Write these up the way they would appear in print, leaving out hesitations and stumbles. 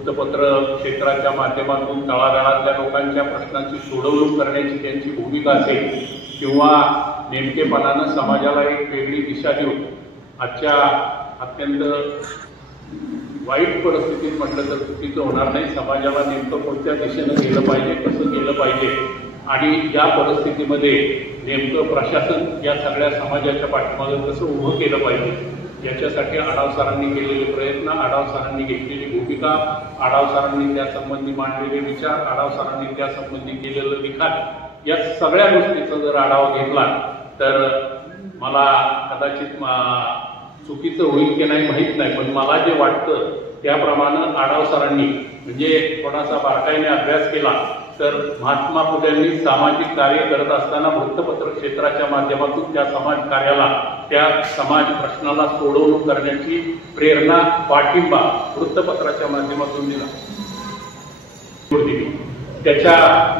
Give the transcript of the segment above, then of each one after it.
वृत्तपत्र क्षेत्राच्या माध्यमातून तळागाळातल्या लोकांच्या प्रश्नांची सोडवणूक करण्याची त्यांची भूमिका असेल किंवा नेमकेपणानं समाजाला एक वेगळी दिशा देऊन आजच्या अत्यंत वाईट परिस्थितीत म्हटलं तर चुकीचं होणार नाही, समाजाला नेमकं कोणत्या दिशेनं गेलं पाहिजे, कसं गेलं पाहिजे आणि या परिस्थितीमध्ये नेमकं प्रशासन या सगळ्या समाजाच्या पाठीमागे कसं उभं केलं पाहिजे याच्यासाठी आढाव सरांनी केलेले प्रयत्न, आढाव सरांनी घेतलेली भूमिका, आढाव सरांनी त्यासंबंधी मांडलेले विचार, आढाव सरांनी त्यासंबंधी केलेलं लिखाण, या सगळ्या गोष्टीचा जर आढावा घेतला तर मला कदाचित चुकीचं होईल की नाही माहीत नाही, पण मला जे वाटतं त्याप्रमाणे आढाव सरांनी म्हणजे थोडासा बारकाईने अभ्यास केला तर महात्मा फुल्यांनी सामाजिक कार्य करत असताना वृत्तपत्र क्षेत्राच्या माध्यमातून त्या समाज कार्याला, त्या समाज प्रश्नाला सोडवणूक करण्याची प्रेरणा, पाठिंबा वृत्तपत्राच्या माध्यमातून दिला. त्याच्या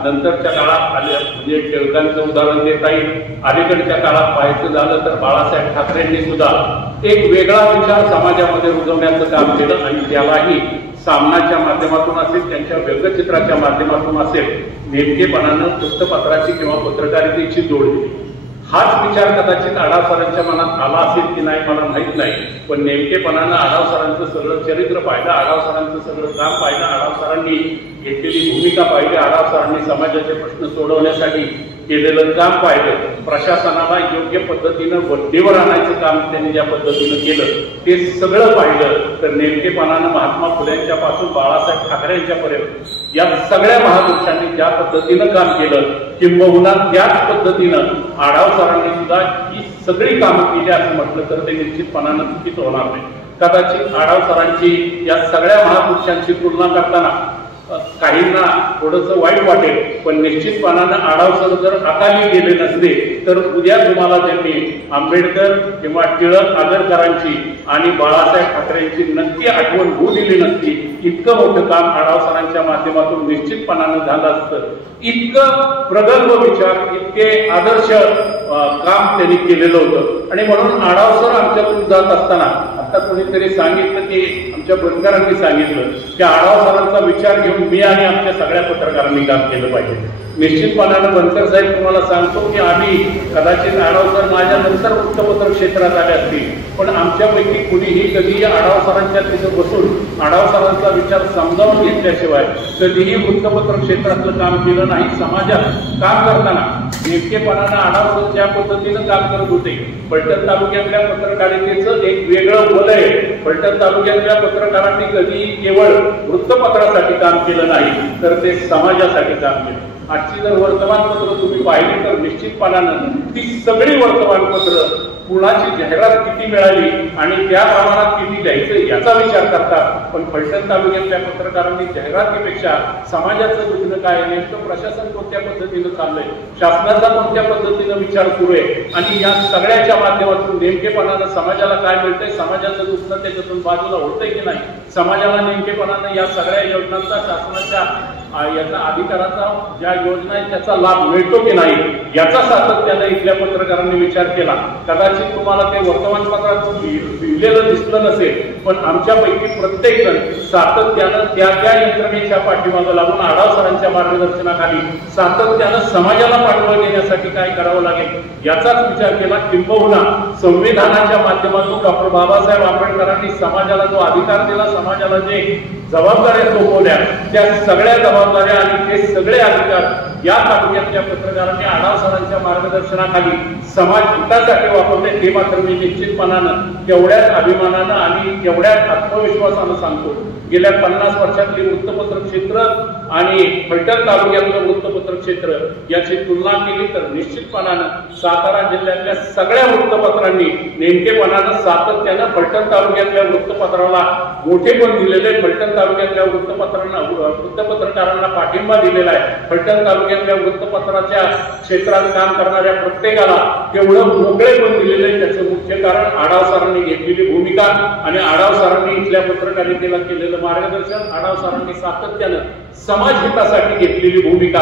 नंतरच्या काळात आले म्हणजे टिळकांचं उदाहरण देता येईल. अलीकडच्या काळात पाहायचं झालं तर बाळासाहेब ठाकरेंनी सुद्धा एक वेगळा विचार समाजामध्ये रुजवण्याचं काम केलं आणि त्यालाही सामनाच्या माध्यमातून असेल, त्यांच्या व्यंगचित्राच्या माध्यमातून असेल, नेमकेपणानं वृत्तपत्राची किंवा पत्रकारितेची जोड दिली. हाच विचार कदाचित आढाव सरांच्या मनात आला असेल की नाही मला माहीत नाही, पण नेमकेपणानं आढाव सरांचं सगळं चरित्र पाहिलं, आढाव सरांचं सगळं काम पाहिलं, आढाव सरांनी घेतलेली भूमिका पाहिली, आढाव सरांनी समाजाचे प्रश्न सोडवण्यासाठी केलेलं काम पाहिलं, प्रशासनाला योग्य पद्धतीनं वड्डीवर आणायचं काम त्यांनी ज्या पद्धतीनं केलं ते सगळं पाहिलं तर नेमकेपणानं महात्मा फुल्यांच्या पासून बाळासाहेब ठाकरेंच्यापर्यंत या सगळ्या महापुरुषांनी ज्या पद्धतीनं काम केलं किंबहुना त्याच पद्धतीनं आढाव सरांनी सुद्धा ही सगळी कामं केली असं म्हटलं तर ते निश्चितपणानं चुकीचं होणार नाही. कदाचित आढाव सरांची या सगळ्या महापुरुषांची तुलना करताना काहींना थोडंसं वाईट वाटेल, पण निश्चितपणानं आढाव सर जर अकाली गेले नसते तर उद्या तुम्हाला त्यांनी आंबेडकर किंवा टिळक आगरकरांची आणि बाळासाहेब ठाकरेंची नक्की आठवण होऊ दिली नसती. इतकं मोठं काम आढाव सरांच्या माध्यमातून निश्चितपणानं झालं असतं. इतकं प्रगल्भ विचार, इतके आदर्श काम त्यांनी केलेलं होतं आणि म्हणून आढाव सर आमच्यातून जात असताना आता कोणीतरी सांगितलं की आमच्या बनकरांनी सांगितलं की आढाव सरांचा विचार घेऊन मी आणि आमच्या सगळ्या पत्रकारांनी काम केलं पाहिजे. निश्चितपणानं बनकर साहेब तुम्हाला सांगतो की आम्ही कदाचित आढाव सर माझ्या नंतर वृत्तपत्र क्षेत्रात आले असतील, पण आमच्यापैकी कुणीही कधीही आढाव सरांच्या तिथं बसून आढाव सरांचा विचार समजावून घेतल्याशिवाय कधीही वृत्तपत्र क्षेत्रातलं काम केलं नाही. समाजात काम करताना नेमकेपणानं आढाव सर ज्या पद्धतीनं काम करत होते, फलटण तालुक्यातल्या पत्रकारितेचं एक वेगळं बल आहे. फलटण तालुक्यातल्या पत्रकारांनी कधी केवळ वृत्तपत्रासाठी काम केलं नाही तर ते समाजासाठी काम केलं. आजची जर वर्तमानपत्र तुम्ही पाहिली तर निश्चितपणानं ती सगळी वर्तमानपत्र कुणाची जाहिरात किती मिळाली आणि त्या प्रमाणात किती द्यायचं याचा विचार करतात, पण फलटण तालुक्यातल्या पत्रकारांनी जाहिरातीपेक्षा समाजाचं दुखणं काय, नेमकं प्रशासन कोणत्या पद्धतीनं चाललंय, शासनाचा कोणत्या पद्धतीनं विचार सुरू आहे आणि या सगळ्याच्या माध्यमातून नेमकेपणानं समाजाला काय मिळतंय, समाजाचं दुखणं त्याच्यातून बाजूला होतंय की नाही, समाजाला नेमकेपणानं या सगळ्या योजनांचा शासनाच्या याचा अधिकाराचा ज्या योजना आहे त्याचा लाभ मिळतो की नाही याचा सातत्याने इथल्या पत्रकारांनी विचार केला. कदाचित तुम्हाला ते वर्तमानपत्रात लिहिलेलं दिसलं नसेल, पण आमच्यापैकी प्रत्येक जण सातत्यानं त्या त्या यंत्रणेच्या पाठीमागे लागून आढाव सरांच्या मार्गदर्शनाखाली सातत्यानं समाजाला पाठबळ देण्यासाठी काय करावं लागेल याचाच विचार केला. किंबहुना संविधानाच्या माध्यमातून डॉक्टर बाबासाहेब आंबेडकरांनी समाजाला जो अधिकार दिला, समाजाला जे जबाबदाऱ्या सोपवल्या, त्या सगळ्या जबाबदाऱ्या आणि ते सगळे अधिकार या तालुक्यातल्या पत्रकारांनी आढाव सरांच्या मार्गदर्शनाखाली समाज हितासाठी वापरले. हे मात्र मी निश्चितपणानं तेवढ्याच अभिमानानं आणि तेवढ्याच आत्मविश्वासानं सांगतो. गेल्या 50 वर्षातली वृत्तपत्र क्षेत्र आणि फलटण तालुक्यातलं वृत्तपत्र क्षेत्र याची तुलना केली तर निश्चितपणानं सातारा जिल्ह्यातल्या सगळ्या वृत्तपत्रांनी नेमकेपणानं सातत्यानं फलटण तालुक्यातल्या वृत्तपत्राला मोठेपण दिलेले, फलटण तालुक्यातल्या वृत्तपत्रकारांना पाठिंबा दिलेला आहे. फलटण तालुक्यातल्या वृत्तपत्राच्या क्षेत्रात काम करणाऱ्या प्रत्येकाला तेवढं मोकळेपण दिलेलं आहे. त्याचं मुख्य कारण आढाव सरांनी घेतलेली भूमिका आणि आढाव सरांनी इथल्या पत्रकारितेला केलेलं मार्गदर्शन, आढाव सरांनी सातत्यानं समाज हितासाठी घेतलेली भूमिका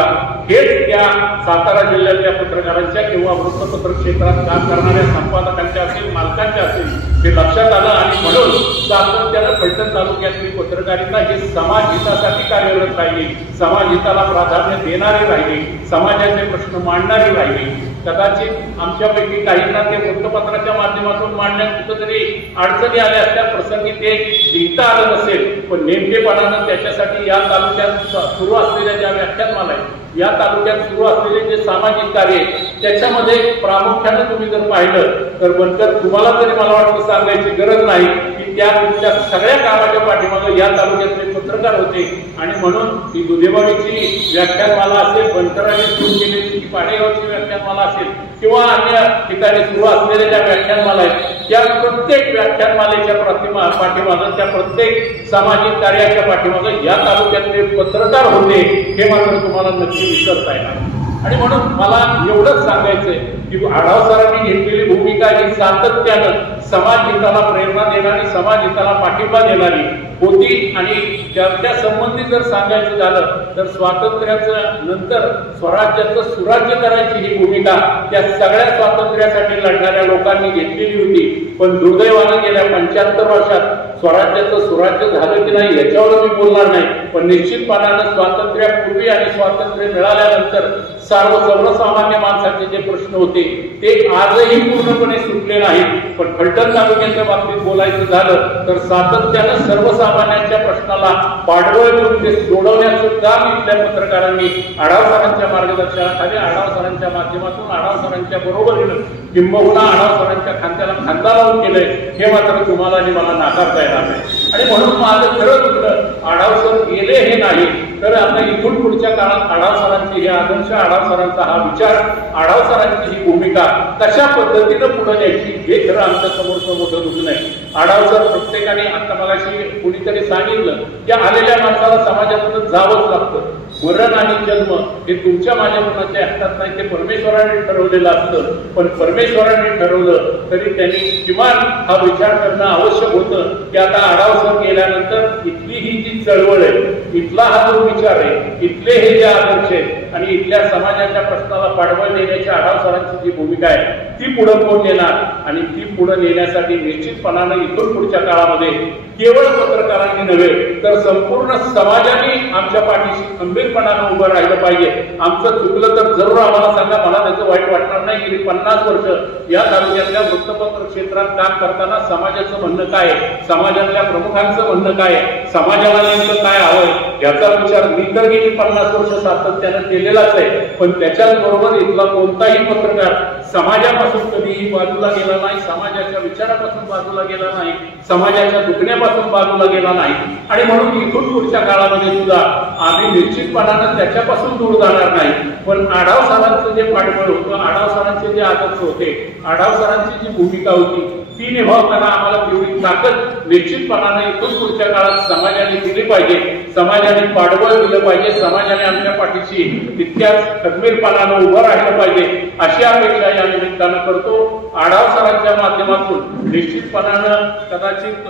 हेच त्या सातारा जिल्ह्यातल्या पत्रकारांच्या किंवा वृत्तपत्र क्षेत्रात काम करणाऱ्या संपादकांच्या असेल, मालकांच्या असेल, हे लक्षात आलं आणि म्हणून सातत्यानं फलटण तालुक्यातली पत्रकारिता हे समाज हितासाठी कार्यरत राहिली, समाज हिताला प्राधान्य देणारे राहिले, समाजाचे प्रश्न मांडणारे राहिले. कदाचित आमच्यापैकी काहींना ते वृत्तपत्राच्या माध्यमातून मांडण्यात कुठेतरी अडचणी आल्या असल्या प्रसंगी ते लिहिता आलं नसेल, पण नेमकेपणानं त्याच्यासाठी या तालुक्यात सुरू असलेल्या ज्या व्याख्यानमाला आहेत, या तालुक्यात सुरू असलेले जे सामाजिक कार्य त्याच्यामध्ये प्रामुख्यानं तुम्ही जर पाहिलं तर बनकर तुम्हाला तरी मला वाटतं सांगायची गरज नाही की त्या सगळ्या कामाच्या पाठीमागे या तालुक्यातले पत्रकार होते. आणि म्हणून ही दुधेवाडीची व्याख्यानमाला असेल, बनकरांनी सुरू केलेली पाडेगावची व्याख्यानमाला असेल किंवा अन्य ठिकाणी सुरू असलेल्या ज्या व्याख्यानमाला आहेत त्या प्रत्येक व्याख्यानमालेच्या पाठीमागं, त्या प्रत्येक सामाजिक कार्याच्या पाठीमागं या तालुक्यातले पत्रकार होते हे मात्र तुम्हाला नक्की विसरता येणार. आणि म्हणून मला एवढंच सांगायचंय की आढाव सरांनी घेतलेली भूमिका ही सातत्यानं समाज हिताला प्रेरणा देणारी, समाज हिताला पाठिंबा देणारी होती. आणि त्या संबंधी जर सांगायचं झालं तर स्वातंत्र्याचं नंतर स्वराज्याचं सुराज्य करायची ही भूमिका त्या सगळ्या स्वातंत्र्यासाठी लढणाऱ्या लोकांनी घेतलेली होती. पण दुर्दैवानं गेल्या 75 वर्षात स्वराज्याचं सुराज्य झालं की नाही याच्यावर मी बोलणार नाही, पण निश्चितपणानं स्वातंत्र्यापूर्वी आणि स्वातंत्र्य मिळाल्यानंतर सर्वसामान्य माणसाचे जे प्रश्न होते ते आजही पूर्णपणे सुटले नाहीत. पण फलटण तालुक्याच्या बाबतीत बोलायचं झालं तर सातत्यानं सर्वसामान्यांच्या प्रश्नाला पाठबळ देऊन ते सोडवण्याचं काम इथल्या पत्रकारांनी आढाव सरांच्या मार्गदर्शनाखाली, आढाव सरांच्या माध्यमातून, आढाव सरांच्या बरोबरीनं किंबहुना आढाव सरांच्या खांद्याला खांदा लावून केलंय हे मात्र तुम्हाला आणि मला नाकारता येणार नाही. आणि म्हणून माझं खरं दुखलं आढाव सर गेले हे नाही तर आता इथून पुढच्या काळात आढाव सरांची हे आदर्श, आढाव सरांचा हा विचार, आढाव सरांची ही भूमिका कशा पद्धतीनं पुढे न्यायची हे खरं आमच्या समोरचं मोठं दुःख नाही. आढाव सर प्रत्येकाने आता मगाशी कुणीतरी सांगितलं की आलेल्या माणसाला समाजातून जावंच लागतं. मरण आणि जन्म हे तुमच्या माझ्या मनाच्या हातात नाही, ते परमेश्वराने ठरवलेलं असतं. पण परमेश्वराने ठरवलं तरी त्यांनी किमान हा विचार करणं आवश्यक होतं की आता आढाव सर गेल्यानंतर इथली ही जी चळवळ आहे, इथला हा जो विचार आहे, इथले हे जे आदर्श आहेत आणि इथल्या समाजाच्या प्रश्नाला पाठबळ देण्याच्या आढाव सरांची जी भूमिका आहे ती पुढे कोण नेणार आणि ती पुढे नेण्यासाठी निश्चितपणानं इथून पुढच्या काळामध्ये केवळ पत्रकारांनी नव्हे तर संपूर्ण समाजाने आमच्या पाठीशी खंबीरपणानं उभं राहिलं पाहिजे. आमचं चुकलं तर जरूर आम्हाला सांगा, मला त्याचं वाईट वाटणार नाही. गेली 50 वर्ष या तालुक्यातल्या वृत्तपत्र क्षेत्रात काम करताना समाजाचं म्हणणं काय, समाजातल्या प्रमुखांचं म्हणणं काय, समाजाला नेमकं काय हवंय याचा विचार मी तर गेली 50 वर्ष सातत्यानं केलेलाच आहे. पण त्याच्याच बरोबर इथला कोणताही पत्रकार समाजापासून कधीही बाजूला गेला नाही, समाजाच्या विचारापासून बाजूला गेला नाही, समाजाच्या दुखण्यापासून बाजूला गेला नाही. आणि म्हणून इथून पुढच्या काळामध्ये सुद्धा आम्ही निश्चितपणानं त्याच्यापासून दूर जाणार नाही. पण आढाव सरांचं जे पाठबळ होतं, आढाव सरांचे जे आदर्श होते, आढाव सरांची जी भूमिका होती ती निभावताना आम्हाला तेवढी ताकद निश्चितपणानं इथून पुढच्या काळात समाजाने दिली पाहिजे, समाजाने पाठबळ दिलं पाहिजे, समाजाने आमच्या पाठीशी तितक्याच खंबीरपणानं उभं राहिलं पाहिजे अशी अपेक्षा या निमित्तानं करतो. आढाव सरांच्या माध्यमातून निश्चितपणानं कदाचित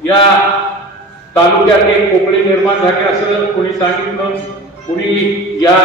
या तालुक्यात एक पोकळी निर्माण झाली असं कोणी सांगितलं, कुणी या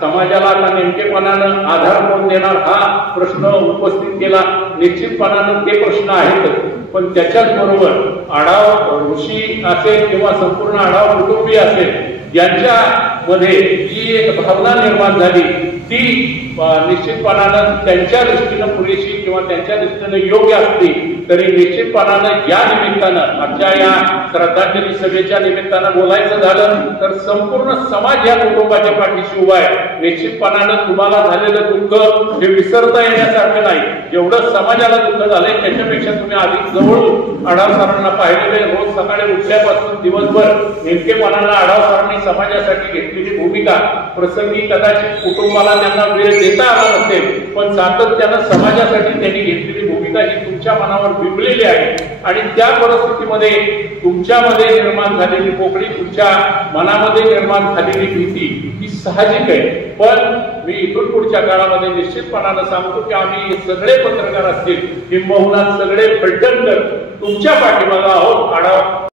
समाजाला आता नेमकेपणानं आधार कोण देणार हा प्रश्न उपस्थित केला. निश्चितपणानं ते प्रश्न आहेतच, पण त्याच्याच बरोबर आढाव ऋषी असेल किंवा संपूर्ण आढाव कुटुंबीय असेल यांच्यामध्ये जी एक भावना निर्माण झाली ती निश्चितपणानं त्यांच्या दृष्टीनं पुरेशी किंवा त्यांच्या दृष्टीनं योग्य असली तरी निश्चितपणानं या निमित्तानं आजच्या या श्रद्धांजली सभेच्या निमित्तानं बोलायचं झालं तर संपूर्ण समाज या कुटुंबाच्या पाठीशी उभा आहे. निश्चितपणानं तुम्हाला झालेलं दुःख हे विसरता येण्यासारखं नाही. जेवढं समाजाला दुःख झालंय त्याच्यापेक्षा तुम्ही अधिक जवळून आढाव सरांना पाहिलेले. रोज सकाळी उठल्यापासून दिवसभर नेमकेपणानं आढाव सरांनी समाजासाठी घेतलेली भूमिका प्रसंगी कदाचित कुटुंबाला त्यांना वेळ देता आला नसेल, पण सातत्यानं समाजासाठी त्यांनी घेतलेली भूमिका ही तुमच्या मनावर बिंबलेली आहे. आणि त्या परिस्थितीमध्ये तुमच्यामध्ये निर्माण झालेली पोकळी, तुमच्या मनामध्ये निर्माण झालेली भीती ही साहजिक आहे. पण मी इथून पुढच्या काळामध्ये निश्चितपणानं सांगतो की आम्ही सगळे पत्रकार असतील किंबहुना सगळे फलटणकर तुमच्या पाठीमागे आहोत. आढाव